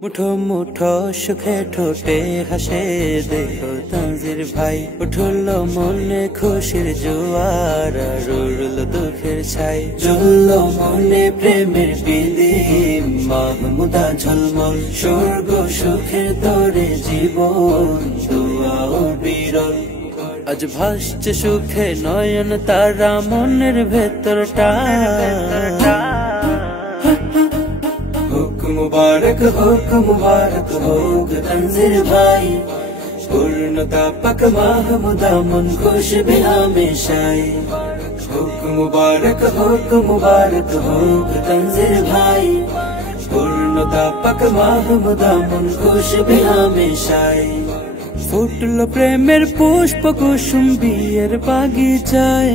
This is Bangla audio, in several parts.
মুঠো মুঠো সুখে ঠোঁটে হাসে দেখো তানজির ভাই, উঠল মনে খুশির জোয়ার আর উড়ল দুঃখের ছাই। জ্বলল মনে প্রেমের বিলিম মাহমুদা ঝলমল, স্বর্গ সুখের তরে জীবন দুয়াও বিরল। আজ ভাসছে সুখে নয়ন তারা মনের ভেতরটা। मुबारक होक तंजीर भाई, पूर्णता पक महमूदा मन खुश भी हमेशाई। मुबारक होक तंजीर भाई, पूर्णता पक महमूदा मन खुश भी हमेशाई। ফুটলো প্রেমের পুষ্প কুসুম বিয়ের বাগিচায়,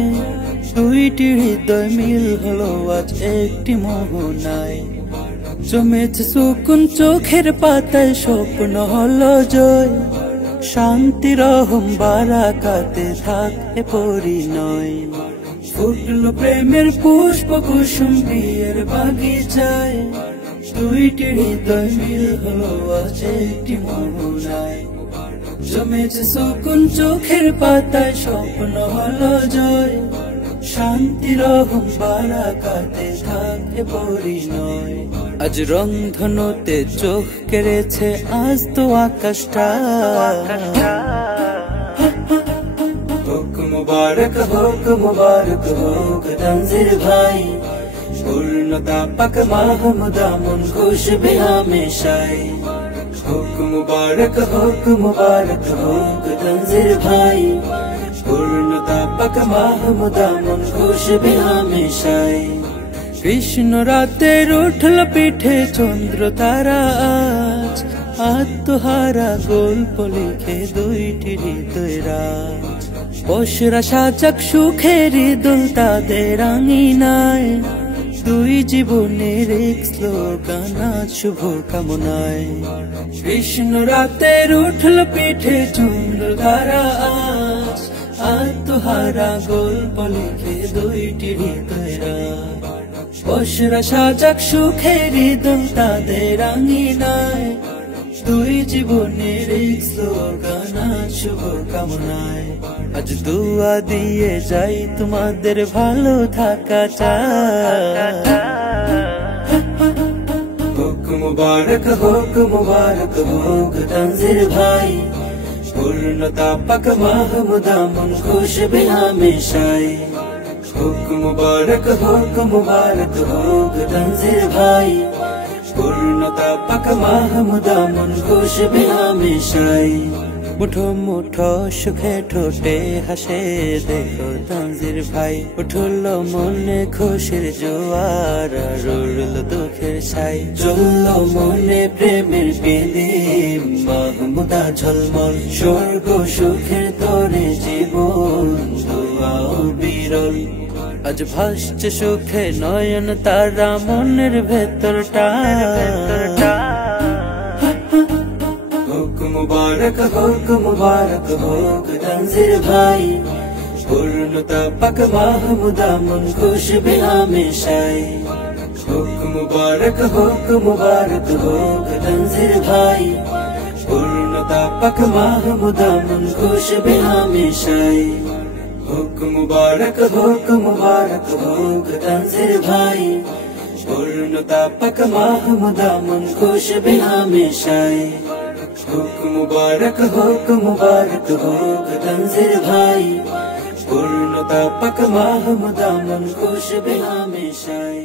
দুইটি হৃদয় মিল হলো আজ একটি মোহনায়। জমেছে সুকুন চোখের পাতায়, স্বপ্ন হলো জয়, শান্তি রহম বারাকাতে থাকে পরিণয়। ফুটলো প্রেমের পুষ্প কুসুম বিয়ের বাগিচায়, দুইটি হৃদয় মিল হলো আজ একটি মোহনায়। জমেছে সুকুন চোখের পাতায়, স্বপ্ন হলো জয়, শান্তি রহম বারাকাতে থাকে পরিণয়। আজ রংধনুতে চোখ কেড়েছে আজ তো আকাশটা। হোক মুবারক হোক তনজির ভাই, পূর্ণতা পাক মাহমুদা মন খুশ भी हमेशाई। হোক মুবারক হোক তনজির ভাই, পূর্ণতা পাক মাহমুদা মন খুশ भी हमेशाई। কৃষ্ণ রাতের উঠল পিঠে চন্দ্র তারা আজ, আত্মহারা গল্প লিখে দুইটি হৃদয় রাজ। বসরা সাজাক সুখের দোল তাদের আঙিনায়, দুই জীবনের এক স্লোগান আজ শুভ কামনায়। কৃষ্ণ রাতের উঠল পিঠে চন্দ্র তারা আজ, আত্মহারা গল্প লিখে দুইটি হৃদয় রাজ। বসরা সাজাক সুখের দোল তাদের আঙিনায়, দুই জীবনের এক স্লোগান আজ শুভ কামনায়। আজ দুয়া দিয়ে যাই তোমাদের ভালো থাকা চাই। হোক মুবারক হোক তনজির ভাই, পূর্ণতা পাক মাহমুদা মন খুশ भी हमेशाई। হোক মুবারক হোক তনজির ভাই, পূর্ণতা পাক মাহমুদা মন খুশ भी हमेशाई। মুঠো মুঠো সুখে ঠোঁটে হাসে দেখো তানজির ভাই, উঠল মনে খুশির জোয়ার আর উড়ল দুঃখের ছাই। জ্বলল মনে প্রেমের বিলিম মাহমুদা ঝলমল, স্বর্গ সুখের তরে জীবন দুয়াও বিরল। আজ ভাসছে সুখে নয়ন তারা মনের ভেতরটা। হোক মুবারক হোক তনজির ভাই, পূর্ণতা পাক মাহমুদা মন খুশ भी हमेशाई। হোক মুবারক হোক তনজির ভাই, পূর্ণতা পাক মাহমুদা মন খুশ भी हमेशाई। হোক মুবারক হোক তনজির ভাই, পূর্ণতা পাক মাহমুদা মন খুশ भी हमेशाई। হোক মুবারক হোক তনজির ভাই, পূর্ণতা পাক মাহমুদা মন খুশ भी हमेशाई।